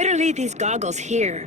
Better leave these goggles here.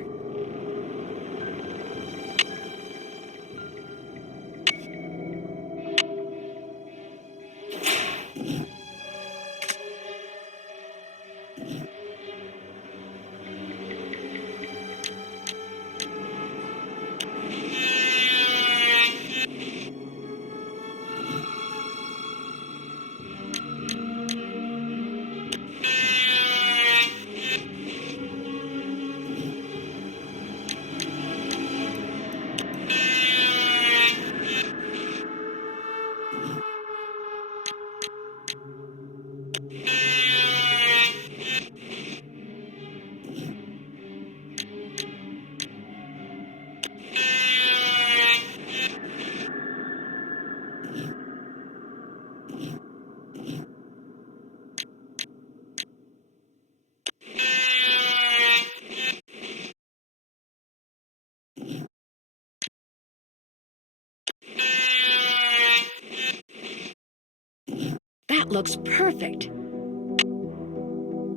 That looks perfect.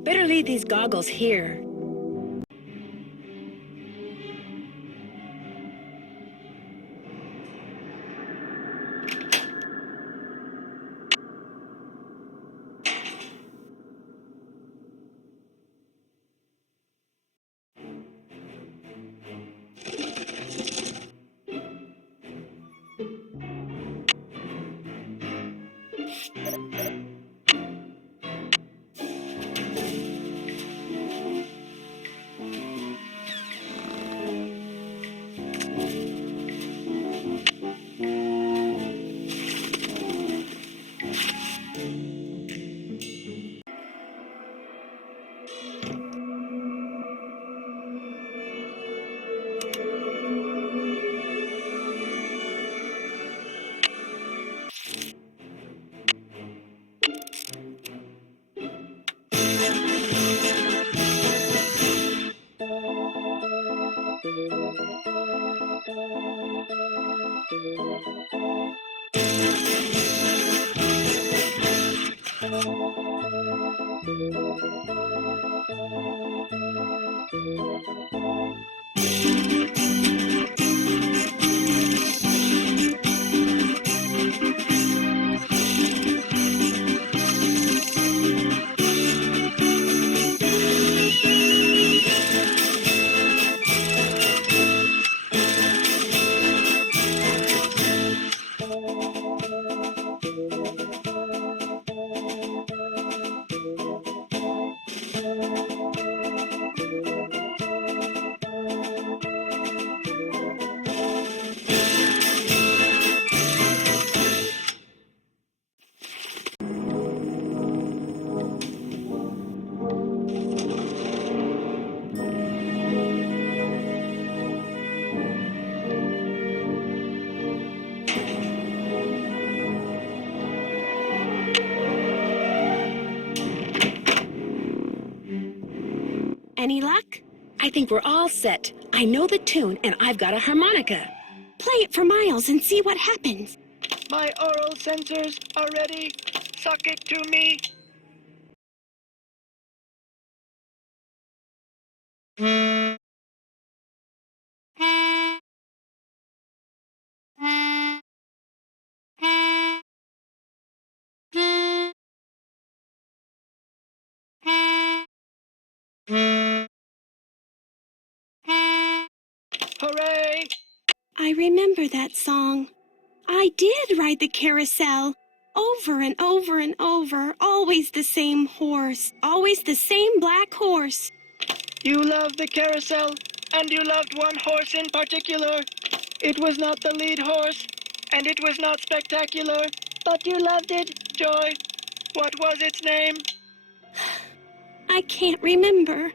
Better leave these goggles here. Any luck? I think we're all set. I know the tune, and I've got a harmonica. Play it for Miles and see what happens. My oral sensors are ready. Suck it to me. Hooray! I remember that song. I did ride the carousel. Over and over and over. Always the same horse. Always the same black horse. You loved the carousel, and you loved one horse in particular. It was not the lead horse, and it was not spectacular, but you loved it, Joy. What was its name? I can't remember.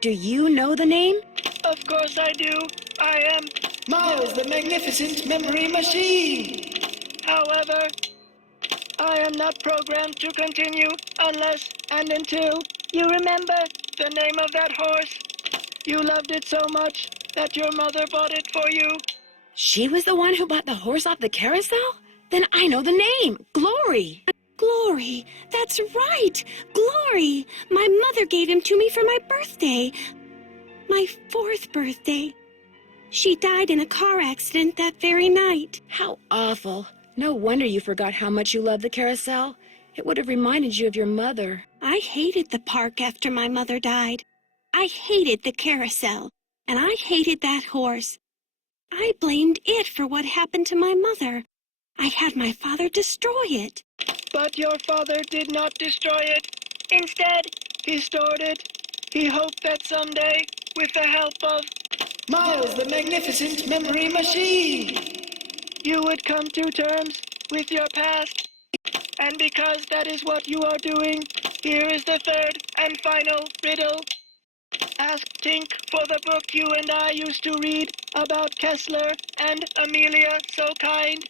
Do you know the name? Of course I do. I am Miles, the magnificent memory machine. However, I am not programmed to continue unless and until you remember the name of that horse. You loved it so much that your mother bought it for you. She was the one who bought the horse off the carousel? Then I know the name. Glory. Glory, that's right, Glory! My mother gave him to me for my birthday. My 4th birthday. She died in a car accident that very night. How awful. No wonder you forgot how much you love the carousel. It would have reminded you of your mother. I hated the park after my mother died. I hated the carousel, and I hated that horse. I blamed it for what happened to my mother. I had my father destroy it. But your father did not destroy it. Instead, he stored it. He hoped that someday, with the help of Miles, the magnificent memory machine, you would come to terms with your past. And because that is what you are doing, here is the third and final riddle. Ask Tink for the book you and I used to read about Kessler and Amelia So Kind.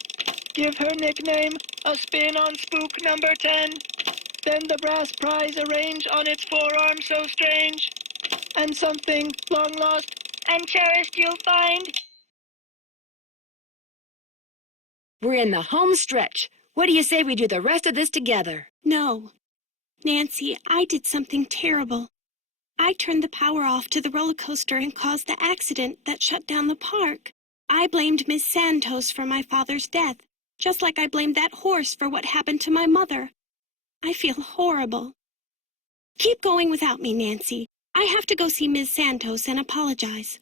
Give her nickname a spin on spook number 10. Then the brass prize arrange on its forearm so strange. And something long lost and cherished you'll find. We're in the home stretch. What do you say we do the rest of this together? No. Nancy, I did something terrible. I turned the power off to the roller coaster and caused the accident that shut down the park. I blamed Miss Santos for my father's death, just like I blamed that horse for what happened to my mother. I feel horrible. Keep going without me, Nancy. I have to go see Miss Santos and apologize.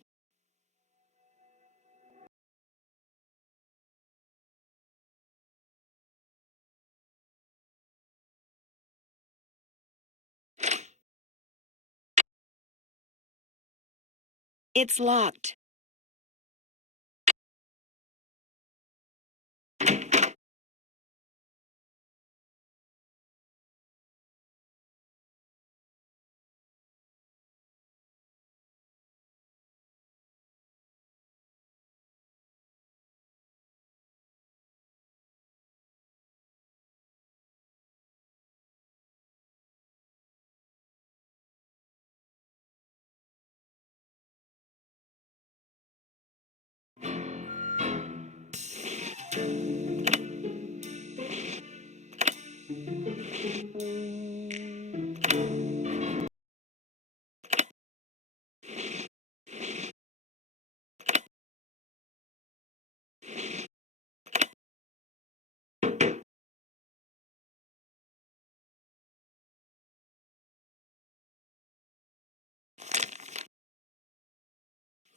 It's locked.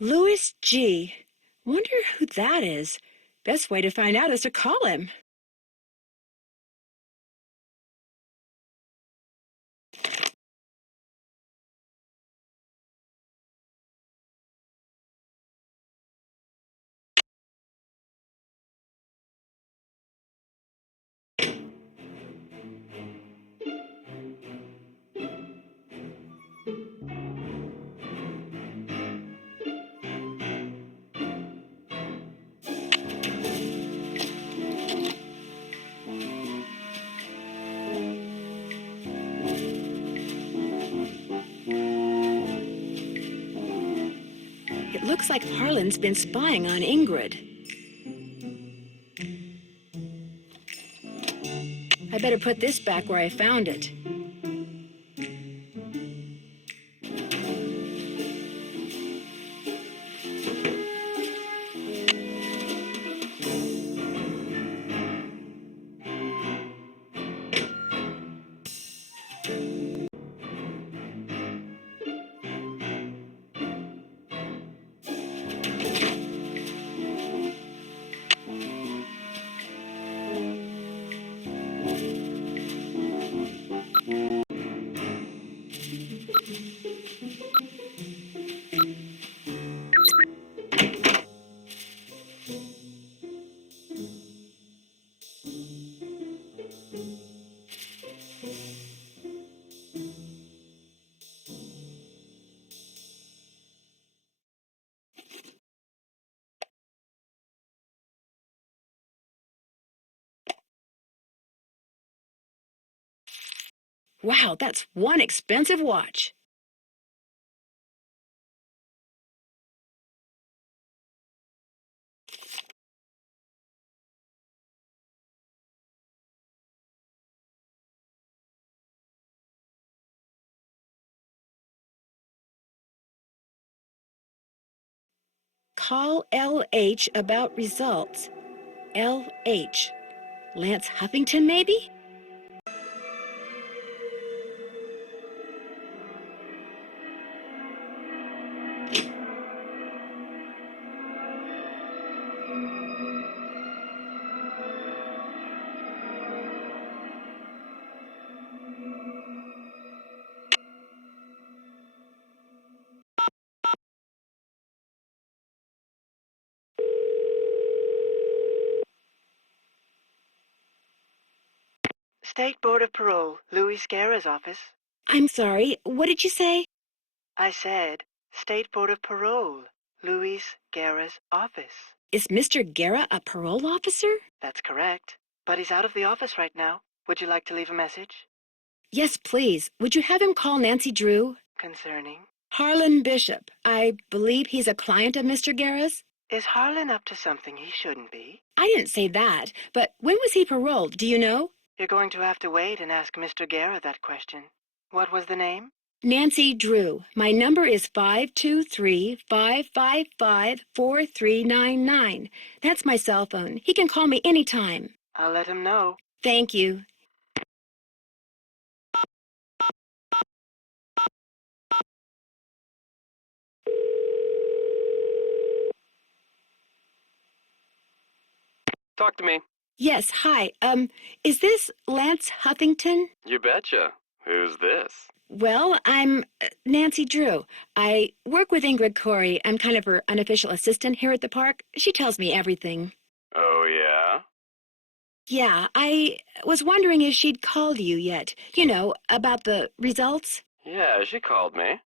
Louis G. Wonder who that is. Best way to find out is to call him. It looks like Harlan's been spying on Ingrid. I better put this back where I found it. Wow, that's one expensive watch. call LH about results. LH. Lance Huffington, maybe? State Board of Parole, Louis Scarra's office. I'm sorry, what did you say? I said, State Board of Parole, Louis Scarra's office. Is Mr. Guerra a parole officer? That's correct. But he's out of the office right now. Would you like to leave a message? Yes, please. Would you have him call Nancy Drew? Concerning? Harlan Bishop. I believe he's a client of Mr. Guerra's. Is Harlan up to something he shouldn't be? I didn't say that, but when was he paroled? Do you know? You're going to have to wait and ask Mr. Guerra that question. What was the name? Nancy Drew. My number is 523-555-4399. That's my cell phone. He can call me anytime. I'll let him know. Thank you. Talk to me. Yes, hi. Is this Lance Huffington? You betcha. Who's this? Well, I'm Nancy Drew. I work with Ingrid Corey. I'm kind of her unofficial assistant here at the park. She tells me everything. Oh, yeah? Yeah, I was wondering if she'd called you yet. You know, about the results. Yeah, she called me.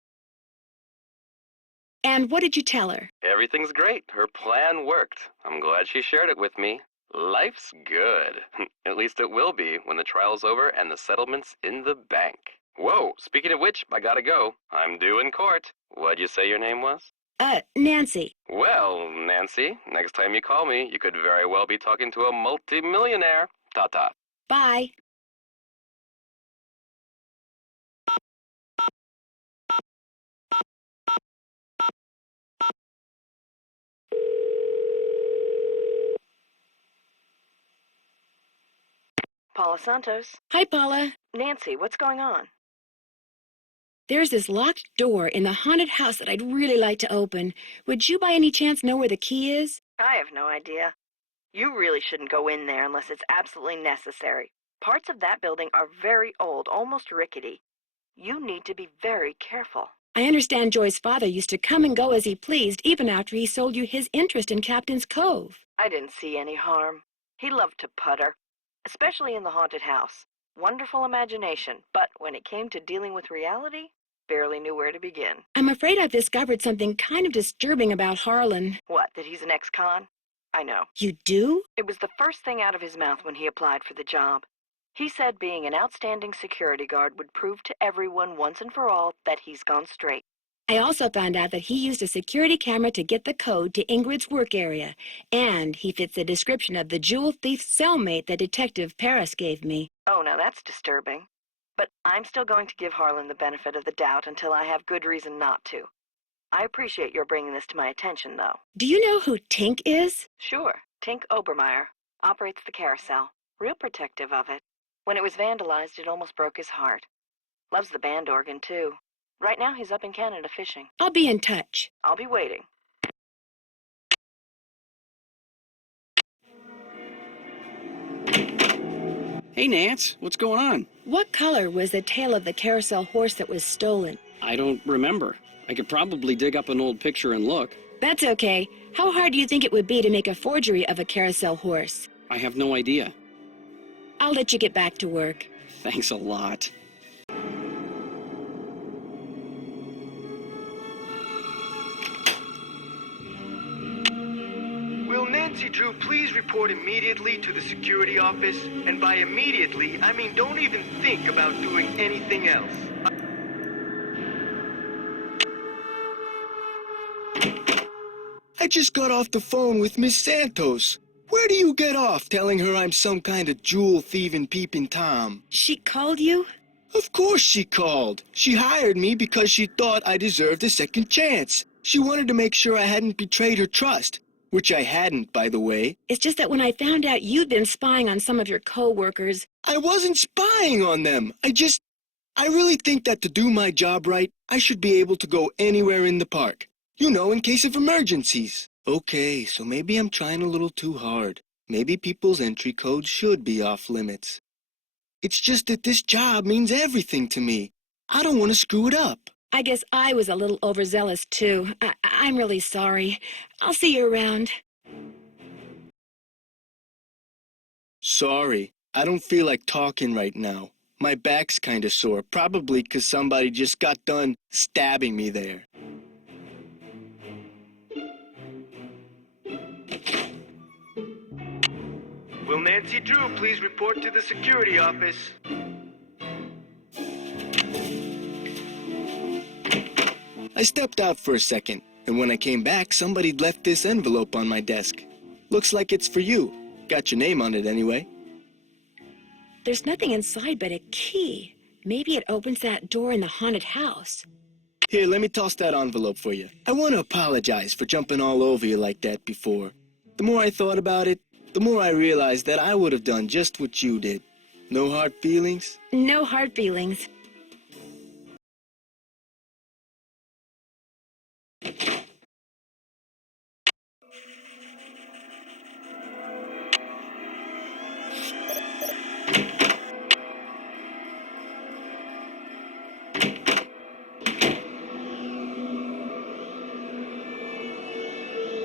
And what did you tell her? Everything's great. Her plan worked. I'm glad she shared it with me. Life's good. At least it will be when the trial's over and the settlement's in the bank. Whoa, speaking of which, I gotta go. I'm due in court. What'd you say your name was? Nancy. Well, Nancy, next time you call me, you could very well be talking to a multi-millionaire. Ta-ta. Bye. Paula Santos. Hi, Paula. Nancy, what's going on? There's this locked door in the haunted house that I'd really like to open. Would you by any chance know where the key is? I have no idea. You really shouldn't go in there unless it's absolutely necessary. Parts of that building are very old, almost rickety. You need to be very careful. I understand Joy's father used to come and go as he pleased, even after he sold you his interest in Captain's Cove. I didn't see any harm. He loved to putter, especially in the haunted house. Wonderful imagination, but when it came to dealing with reality, barely knew where to begin. I'm afraid I've discovered something kind of disturbing about Harlan. What, that he's an ex-con? I know. You do? It was the first thing out of his mouth when he applied for the job. He said being an outstanding security guard would prove to everyone once and for all that he's gone straight. I also found out that he used a security camera to get the code to Ingrid's work area, and he fits the description of the jewel thief's cellmate that Detective Paris gave me. Oh, now that's disturbing. But I'm still going to give Harlan the benefit of the doubt until I have good reason not to. I appreciate your bringing this to my attention, though. Do you know who Tink is? Sure. Tink Obermeyer operates the Carousel. Real protective of it. When it was vandalized, it almost broke his heart. Loves the band organ, too. Right now, he's up in Canada fishing. I'll be in touch. I'll be waiting. Hey, Nance, what's going on? What color was the tail of the carousel horse that was stolen? I don't remember. I could probably dig up an old picture and look. That's okay. How hard do you think it would be to make a forgery of a carousel horse? I have no idea. I'll let you get back to work. Thanks a lot. Will Nancy Drew please report immediately to the security office? And by immediately, I mean don't even think about doing anything else. I just got off the phone with Miss Santos. Where do you get off telling her I'm some kind of jewel-thieving peeping Tom? She called you? Of course she called. She hired me because she thought I deserved a second chance. She wanted to make sure I hadn't betrayed her trust, which I hadn't, by the way. It's just that when I found out you'd been spying on some of your co-workers... I wasn't spying on them. I really think that to do my job right, I should be able to go anywhere in the park. You know, in case of emergencies. Okay, so maybe I'm trying a little too hard. Maybe people's entry codes should be off limits. It's just that this job means everything to me. I don't want to screw it up. I guess I was a little overzealous, too. I'm really sorry. I'll see you around. Sorry, I don't feel like talking right now. My back's kinda sore, probably 'cause somebody just got done stabbing me there. Will Nancy Drew please report to the security office? I stepped out for a second, and when I came back, somebody'd left this envelope on my desk. Looks like it's for you. Got your name on it anyway. There's nothing inside but a key. Maybe it opens that door in the haunted house. Here, let me toss that envelope for you. I want to apologize for jumping all over you like that before. The more I thought about it, the more I realized that I would have done just what you did. No hard feelings? No hard feelings.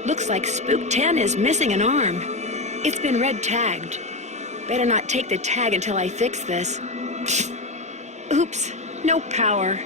Looks like Spook 10 is missing an arm. It's been red tagged. Better not take the tag until I fix this. Oops, no power.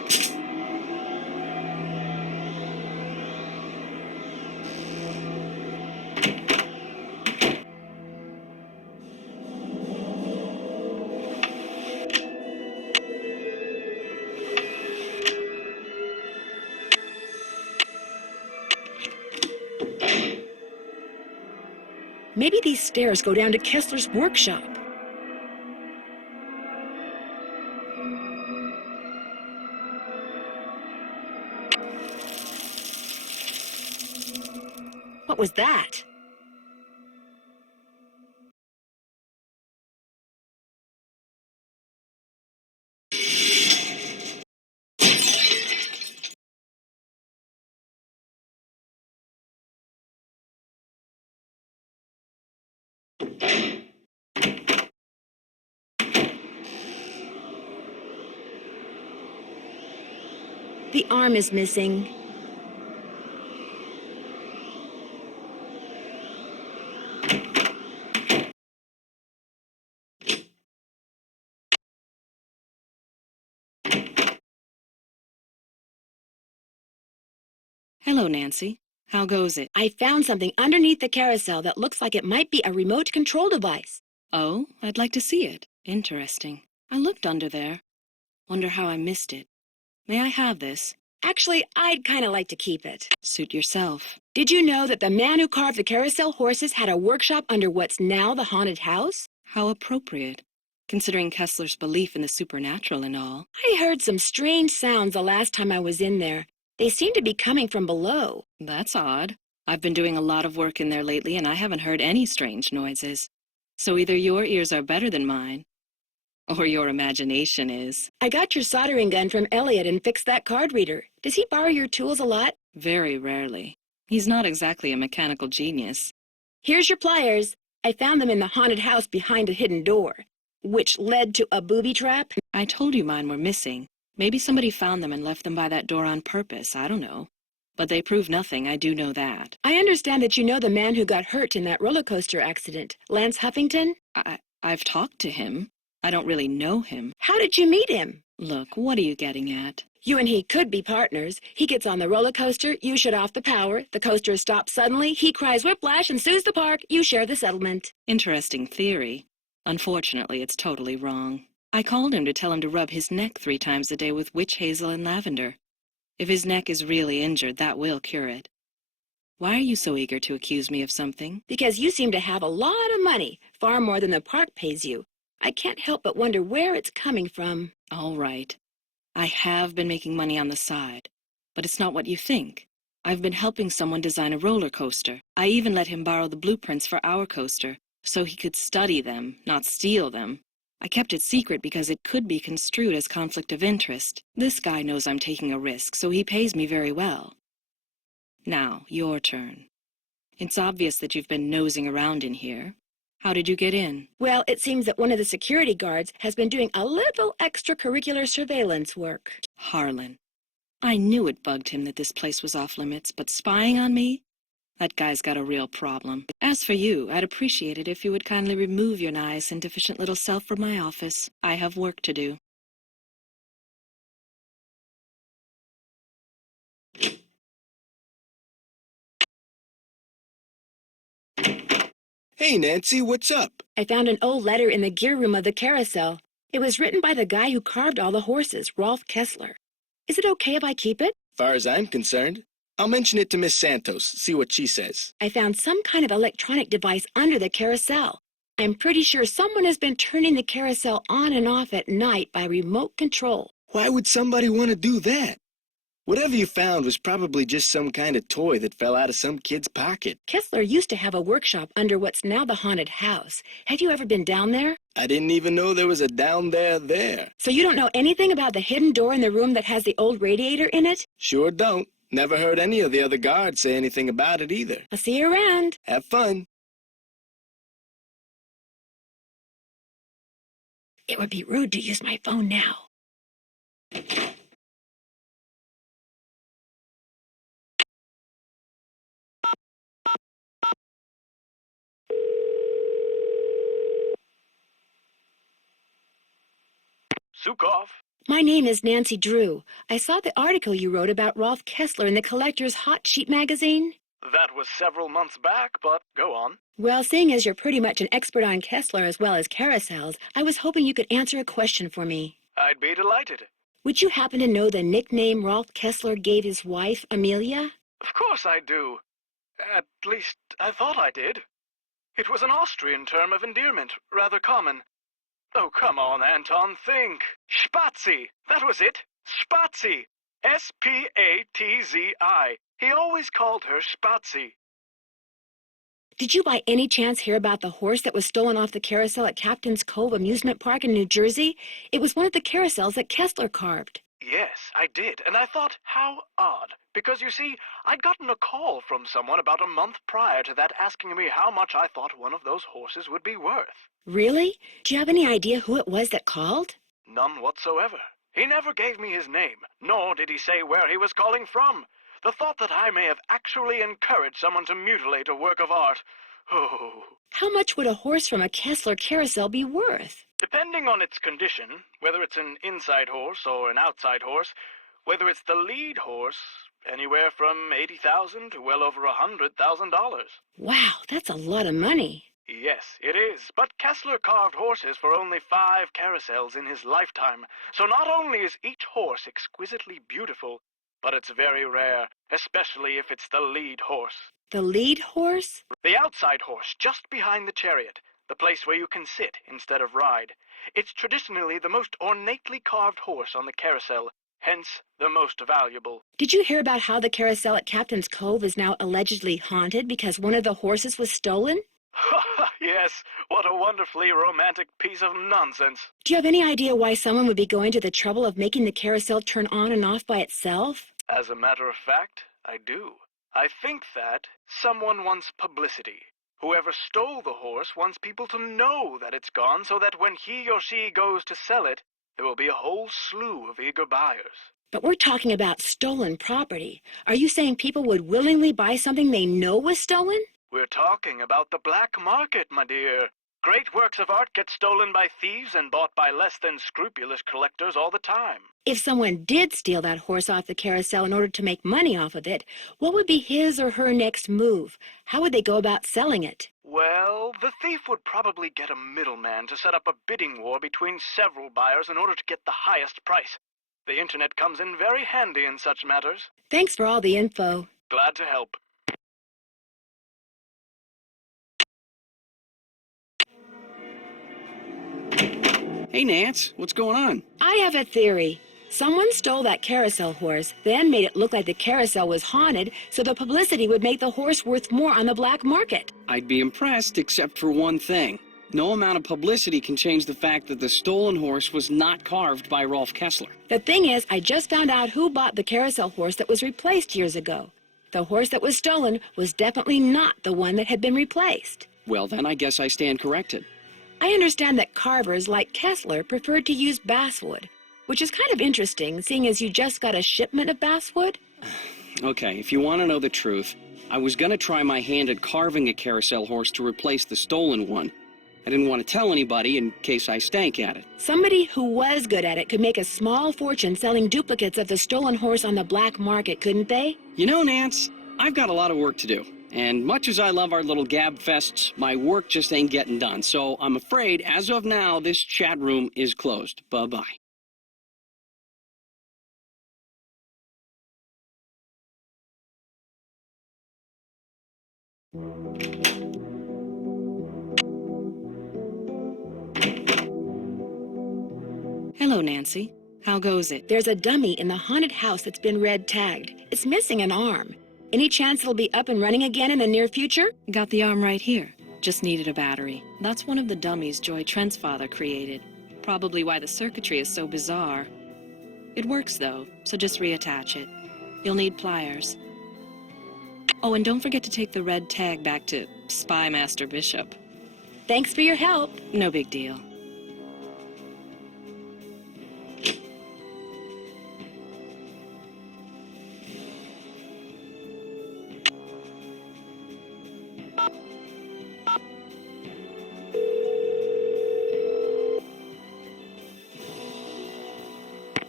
Maybe these stairs go down to Kessler's workshop. What was that? The arm is missing. Hello, Nancy. How goes it? I found something underneath the carousel that looks like it might be a remote control device. Oh, I'd like to see it. Interesting. I looked under there. Wonder how I missed it. May I have this? Actually, I'd kind of like to keep it. Suit yourself. Did you know that the man who carved the carousel horses had a workshop under what's now the haunted house? How appropriate, considering Kessler's belief in the supernatural and all. I heard some strange sounds the last time I was in there. They seem to be coming from below. That's odd. I've been doing a lot of work in there lately, and I haven't heard any strange noises. So either your ears are better than mine, or your imagination is. I got your soldering gun from Elliot and fixed that card reader. Does he borrow your tools a lot? Very rarely. He's not exactly a mechanical genius. Here's your pliers. I found them in the haunted house behind a hidden door, which led to a booby trap. I told you mine were missing. Maybe somebody found them and left them by that door on purpose. I don't know. But they prove nothing, I do know that. I understand that you know the man who got hurt in that roller coaster accident, Lance Huffington? I've talked to him. I don't really know him. How did you meet him? Look, what are you getting at? You and he could be partners. He gets on the roller coaster, you shut off the power, the coaster stops suddenly, he cries whiplash and sues the park, you share the settlement. Interesting theory. Unfortunately, it's totally wrong. I called him to tell him to rub his neck 3 times a day with witch hazel and lavender. If his neck is really injured, that will cure it. Why are you so eager to accuse me of something? Because you seem to have a lot of money, far more than the park pays you. I can't help but wonder where it's coming from. All right. I have been making money on the side, but it's not what you think. I've been helping someone design a roller coaster. I even let him borrow the blueprints for our coaster, so he could study them, not steal them. I kept it secret because it could be construed as conflict of interest. This guy knows I'm taking a risk, so he pays me very well. Now, your turn. It's obvious that you've been nosing around in here. How did you get in? Well, it seems that one of the security guards has been doing a little extracurricular surveillance work. Harlan. I knew it bugged him that this place was off limits, but spying on me? That guy's got a real problem. As for you, I'd appreciate it if you would kindly remove your nice and deficient little self from my office. I have work to do. Hey, Nancy, what's up? I found an old letter in the gear room of the Carousel. It was written by the guy who carved all the horses, Rolf Kessler. Is it okay if I keep it? Far as I'm concerned, I'll mention it to Miss Santos, see what she says. I found some kind of electronic device under the Carousel. I'm pretty sure someone has been turning the Carousel on and off at night by remote control. Why would somebody want to do that? Whatever you found was probably just some kind of toy that fell out of some kid's pocket. Kessler used to have a workshop under what's now the haunted house. Have you ever been down there? I didn't even know there was a down there. So you don't know anything about the hidden door in the room that has the old radiator in it? Sure don't. Never heard any of the other guards say anything about it either. I'll see you around. Have fun. It would be rude to use my phone now. Sukov. My name is Nancy Drew. I saw the article you wrote about Rolf Kessler in the Collector's Hot Sheet magazine. That was several months back, but go on. Well, seeing as you're pretty much an expert on Kessler as well as carousels, I was hoping you could answer a question for me. I'd be delighted. Would you happen to know the nickname Rolf Kessler gave his wife, Amelia? Of course I do. At least, I thought I did. It was an Austrian term of endearment, rather common. Oh, come on, Anton, think. Spazi. That was it. Spazi. S-P-A-T-Z-I. He always called her Spazi. Did you by any chance hear about the horse that was stolen off the carousel at Captain's Cove Amusement Park in New Jersey? It was one of the carousels that Kessler carved. Yes, I did, and I thought, how odd. Because, you see, I'd gotten a call from someone about a month prior to that asking me how much I thought one of those horses would be worth. Really? Do you have any idea who it was that called? None whatsoever. He never gave me his name, nor did he say where he was calling from. The thought that I may have actually encouraged someone to mutilate a work of art. Oh. How much would a horse from a Kessler carousel be worth? Depending on its condition, whether it's an inside horse or an outside horse, whether it's the lead horse, anywhere from $80,000 to well over $100,000. Wow, that's a lot of money. Yes, it is, but Kessler carved horses for only 5 carousels in his lifetime, so not only is each horse exquisitely beautiful, but it's very rare, especially if it's the lead horse. The lead horse? The outside horse, just behind the chariot, the place where you can sit instead of ride. It's traditionally the most ornately carved horse on the carousel, hence the most valuable. Did you hear about how the carousel at Captain's Cove is now allegedly haunted because one of the horses was stolen? Yes, what a wonderfully romantic piece of nonsense. Do you have any idea why someone would be going to the trouble of making the carousel turn on and off by itself? As a matter of fact, I do. I think that someone wants publicity. Whoever stole the horse wants people to know that it's gone so that when he or she goes to sell it, there will be a whole slew of eager buyers. But we're talking about stolen property. Are you saying people would willingly buy something they know was stolen? We're talking about the black market, my dear. Great works of art get stolen by thieves and bought by less than scrupulous collectors all the time. If someone did steal that horse off the carousel in order to make money off of it, what would be his or her next move? How would they go about selling it? Well, the thief would probably get a middleman to set up a bidding war between several buyers in order to get the highest price. The internet comes in very handy in such matters. Thanks for all the info. Glad to help. Hey, Nance, what's going on? I have a theory. Someone stole that carousel horse, then made it look like the carousel was haunted so the publicity would make the horse worth more on the black market. I'd be impressed except for one thing. No amount of publicity can change the fact that the stolen horse was not carved by Rolf Kessler. The thing is, I just found out who bought the carousel horse that was replaced years ago. The horse that was stolen was definitely not the one that had been replaced. Well, then I guess I stand corrected. I understand that carvers like Kessler preferred to use basswood, which is kind of interesting, seeing as you just got a shipment of basswood. Okay, if you want to know the truth, I was going to try my hand at carving a carousel horse to replace the stolen one. I didn't want to tell anybody in case I stank at it. Somebody who was good at it could make a small fortune selling duplicates of the stolen horse on the black market, couldn't they? You know, Nance, I've got a lot of work to do. And much as I love our little gab fests, my work just ain't getting done. So I'm afraid, as of now, this chat room is closed. Bye-bye. Hello, Nancy. How goes it? There's a dummy in the haunted house that's been red tagged. It's missing an arm. Any chance it'll be up and running again in the near future? Got the arm right here. Just needed a battery. That's one of the dummies Joy Trent's father created. Probably why the circuitry is so bizarre. It works, though, so just reattach it. You'll need pliers. Oh, and don't forget to take the red tag back to Spy Master Bishop. Thanks for your help. No big deal.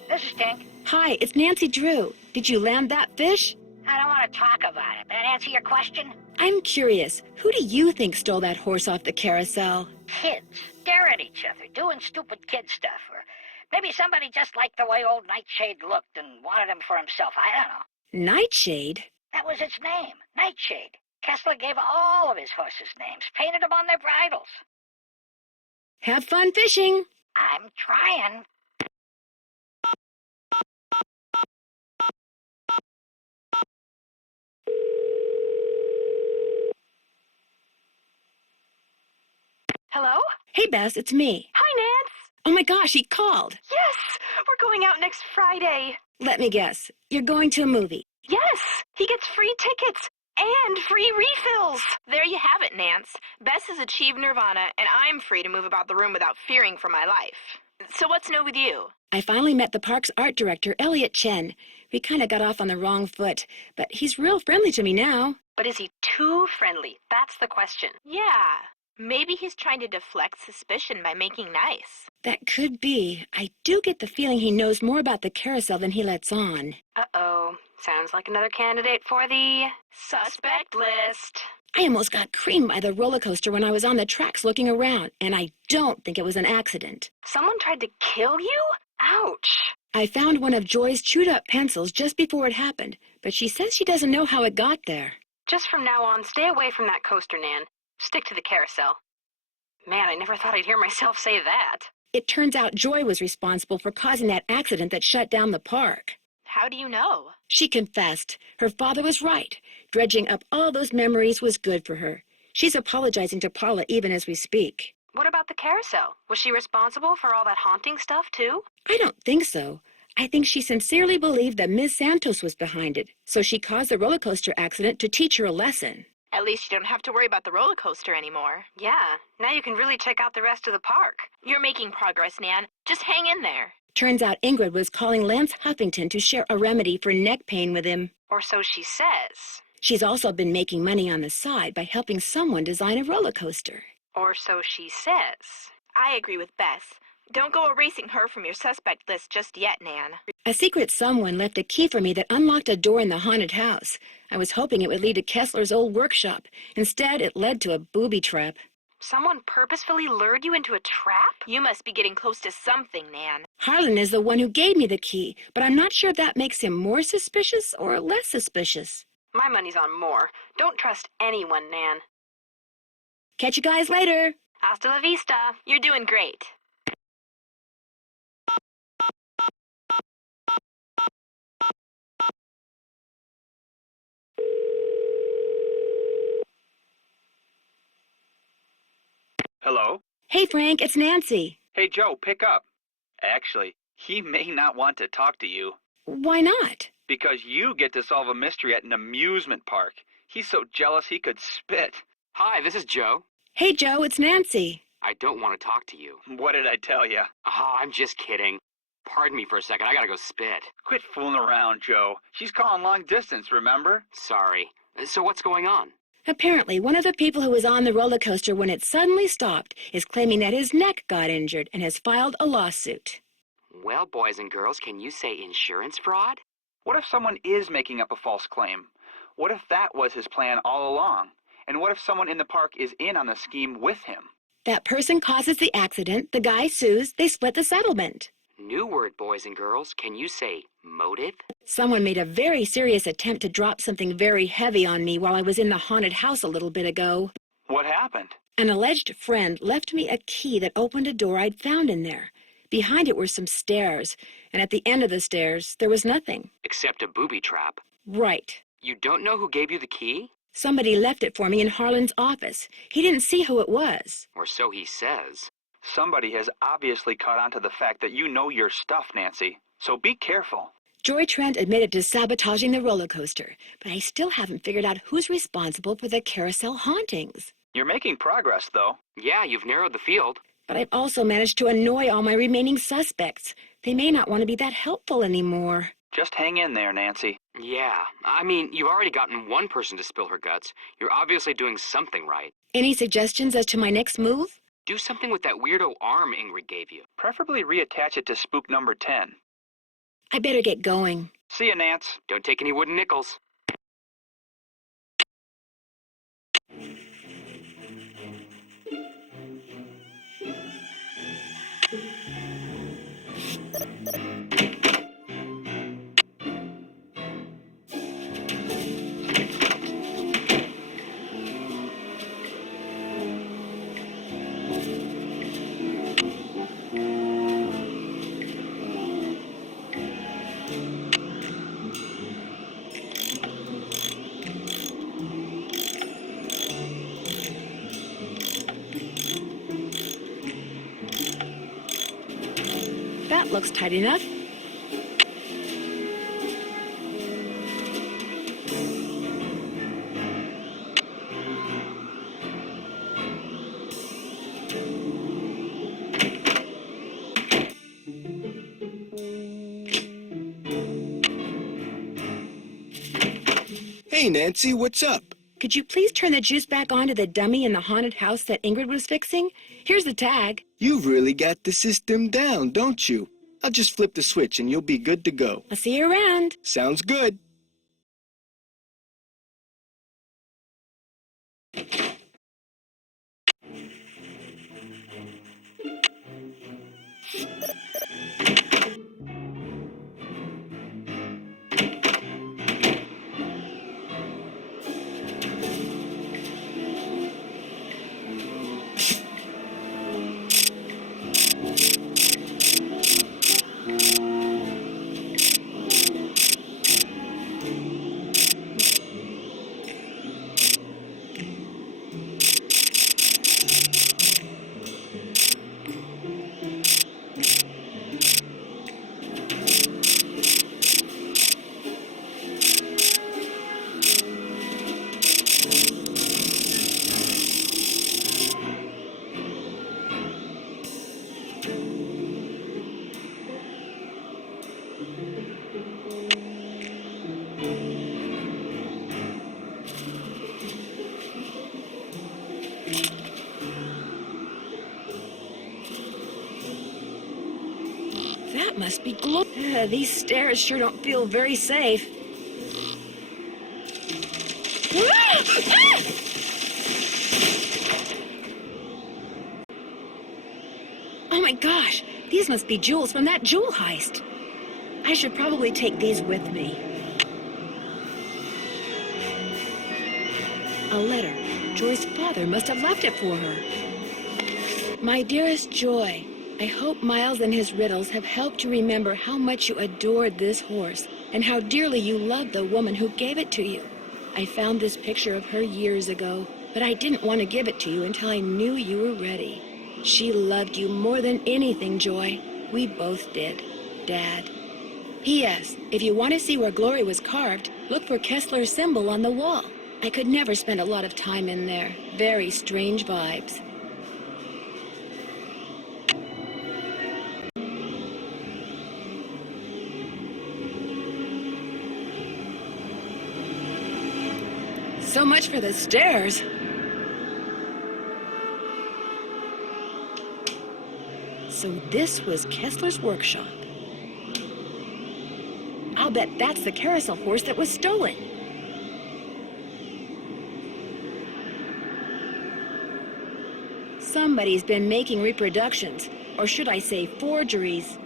This is Tink. Hi, it's Nancy Drew. Did you land that fish? I don't want to talk about it. That answer your question? I'm curious. Who do you think stole that horse off the carousel? Kids. Staring at each other, doing stupid kid stuff. Or maybe somebody just liked the way old Nightshade looked and wanted him for himself. I don't know. Nightshade? That was its name. Nightshade. Kessler gave all of his horses names, painted them on their bridles. Have fun fishing. I'm trying. Hello? Hey, Bess, it's me. Hi, Nance. Oh my gosh, he called. Yes, we're going out next Friday. Let me guess. You're going to a movie. Yes, he gets free tickets and free refills. There you have it, Nance. Bess has achieved nirvana, and I'm free to move about the room without fearing for my life. So what's new with you? I finally met the park's art director, Elliot Chen. We kind of got off on the wrong foot, but he's real friendly to me now. But is he too friendly? That's the question. Yeah, maybe he's trying to deflect suspicion by making nice. That could be. I do get the feeling he knows more about the carousel than he lets on. Uh-oh. Sounds like another candidate for the Suspect list. I almost got creamed by the roller coaster when I was on the tracks looking around, and I don't think it was an accident. Someone tried to kill you? Ouch. I found one of Joy's chewed-up pencils just before it happened, but she says she doesn't know how it got there. Just from now on, stay away from that coaster, Nan. Stick to the carousel. Man, I never thought I'd hear myself say that. It turns out Joy was responsible for causing that accident that shut down the park. How do you know? She confessed. Her father was right. Dredging up all those memories was good for her. She's apologizing to Paula even as we speak. What about the carousel? Was she responsible for all that haunting stuff, too? I don't think so. I think she sincerely believed that Miss Santos was behind it, so she caused the roller coaster accident to teach her a lesson. At least you don't have to worry about the roller coaster anymore. Yeah, now you can really check out the rest of the park. You're making progress, Nan. Just hang in there. Turns out Ingrid was calling Lance Huffington to share a remedy for neck pain with him. Or so she says. She's also been making money on the side by helping someone design a roller coaster. Or so she says. I agree with Bess. Don't go erasing her from your suspect list just yet, Nan. A secret someone left a key for me that unlocked a door in the haunted house. I was hoping it would lead to Kessler's old workshop. Instead, it led to a booby trap. Someone purposefully lured you into a trap? You must be getting close to something, Nan. Harlan is the one who gave me the key, but I'm not sure if that makes him more suspicious or less suspicious. My money's on more. Don't trust anyone, Nan. Catch you guys later. Hasta la vista. You're doing great. Hello? Hey, Frank, it's Nancy. Hey, Joe, pick up. Actually, he may not want to talk to you. Why not? Because you get to solve a mystery at an amusement park. He's so jealous he could spit. Hi, this is Joe. Hey, Joe, it's Nancy. I don't want to talk to you. What did I tell you? Oh, I'm just kidding. Pardon me for a second. I gotta go spit. Quit fooling around, Joe. She's calling long distance, remember? Sorry. So what's going on? Apparently, one of the people who was on the roller coaster when it suddenly stopped is claiming that his neck got injured and has filed a lawsuit. Well, boys and girls, can you say insurance fraud? What if someone is making up a false claim? What if that was his plan all along? And what if someone in the park is in on the scheme with him? That person causes the accident, the guy sues, they split the settlement. New word, boys and girls. Can you say motive? Someone made a very serious attempt to drop something very heavy on me while I was in the haunted house a little bit ago. What happened? An alleged friend left me a key that opened a door I'd found in there. Behind it were some stairs, and at the end of the stairs, there was nothing. Except a booby trap. Right. You don't know who gave you the key? Somebody left it for me in Harlan's office. He didn't see who it was. Or so he says. Somebody has obviously caught on to the fact that you know your stuff, Nancy. So be careful. Joy Trent admitted to sabotaging the roller coaster, but I still haven't figured out who's responsible for the Carousel hauntings. You're making progress, though. Yeah, you've narrowed the field. But I've also managed to annoy all my remaining suspects. They may not want to be that helpful anymore. Just hang in there, Nancy. Yeah, I mean, you've already gotten one person to spill her guts. You're obviously doing something right. Any suggestions as to my next move? Do something with that weirdo arm Ingrid gave you. Preferably reattach it to spook number 10. I better get going. See ya, Nance. Don't take any wooden nickels. That looks tight enough. Hey, Nancy, what's up? Could you please turn the juice back on to the dummy in the haunted house that Ingrid was fixing? Here's the tag. You've really got the system down, don't you? I'll just flip the switch and you'll be good to go. I'll see you around. Sounds good. That must be these stairs sure don't feel very safe. Oh my gosh, these must be jewels from that jewel heist. I should probably take these with me. A letter. Joy's father must have left it for her. My dearest Joy, I hope Miles and his riddles have helped you remember how much you adored this horse and how dearly you loved the woman who gave it to you. I found this picture of her years ago. but I didn't want to give it to you until I knew you were ready. She loved you more than anything, Joy. We both did, Dad. P.S. If you want to see where Glory was carved, look for Kessler's symbol on the wall. I could never spend a lot of time in there. Very strange vibes. So much for the stairs. So this was Kessler's workshop. I'll bet that's the carousel horse that was stolen. Somebody's been making reproductions, or should I say forgeries.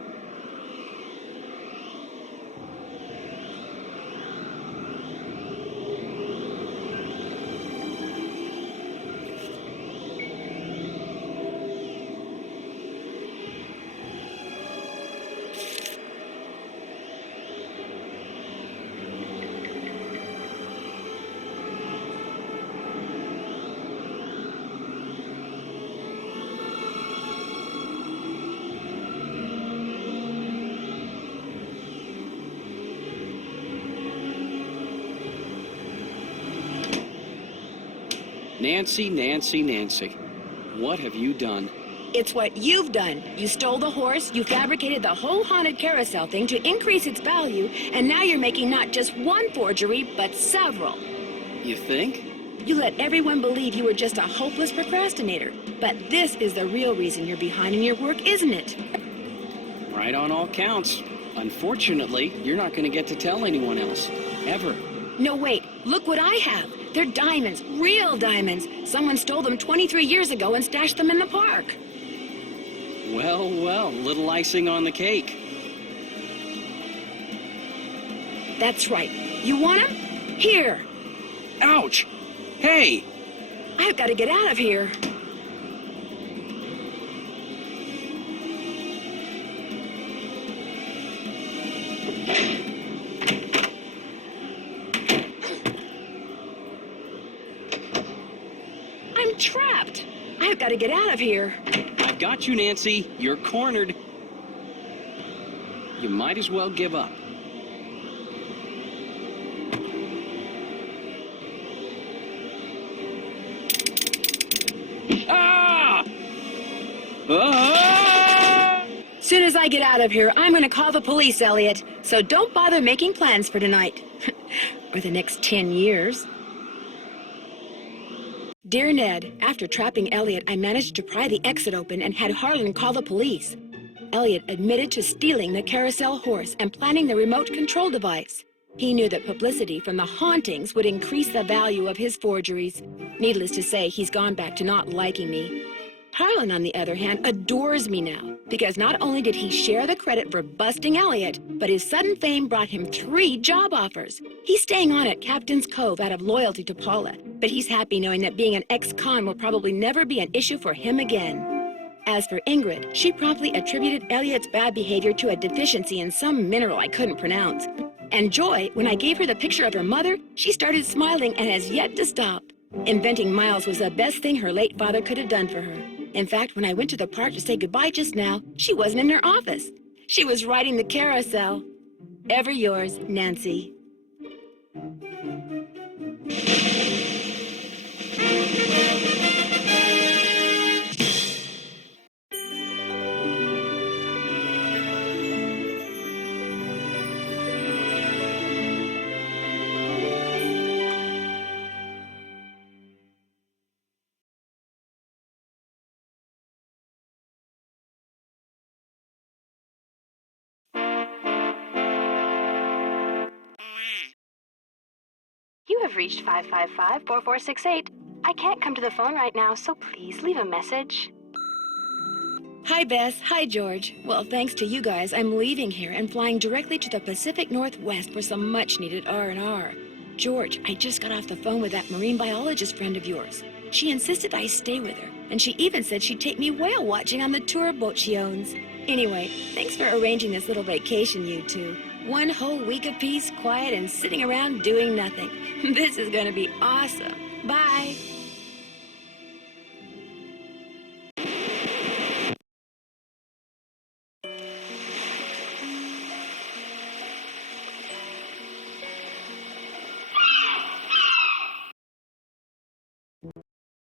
Nancy, Nancy, Nancy. What have you done? It's what you've done. You stole the horse, you fabricated the whole haunted carousel thing to increase its value, and now you're making not just one forgery, but several. You think? You let everyone believe you were just a hopeless procrastinator. But this is the real reason you're behind in your work, isn't it? Right on all counts. Unfortunately, you're not going to get to tell anyone else. Ever. No, wait. Look what I have. They're diamonds. Real diamonds. Someone stole them 23 years ago and stashed them in the park. Well, well, little icing on the cake. That's right. You want them? Here. Ouch! Hey! I've got to get out of here. I'm trapped. I've got to get out of here. I've got you, Nancy. You're cornered. You might as well give up. Ah! Ah! Soon as I get out of here, I'm going to call the police, Elliot. So don't bother making plans for tonight. Or the next 10 years. Dear Ned, after trapping Elliot, I managed to pry the exit open and had Harlan call the police. Elliot admitted to stealing the carousel horse and planning the remote control device. He knew that publicity from the hauntings would increase the value of his forgeries. Needless to say, he's gone back to not liking me. Harlan, on the other hand, adores me now, because not only did he share the credit for busting Elliot, but his sudden fame brought him 3 job offers. He's staying on at Captain's Cove out of loyalty to Paula, but he's happy knowing that being an ex-con will probably never be an issue for him again. As for Ingrid, she promptly attributed Elliot's bad behavior to a deficiency in some mineral I couldn't pronounce. And Joy, when I gave her the picture of her mother, she started smiling and has yet to stop. Inventing Miles was the best thing her late father could have done for her. In fact, when I went to the park to say goodbye just now, she wasn't in her office. She was riding the carousel. Ever yours, Nancy. You have reached 555-4468. I can't come to the phone right now, so please leave a message. Hi, Bess. Hi, George. Well, thanks to you guys, I'm leaving here and flying directly to the Pacific Northwest for some much-needed R&R. George, I just got off the phone with that marine biologist friend of yours. She insisted I stay with her, and she even said she'd take me whale watching on the tour boat she owns. Anyway, thanks for arranging this little vacation, you two. 1 whole week of peace, quiet, and sitting around doing nothing. This is gonna be awesome. Bye.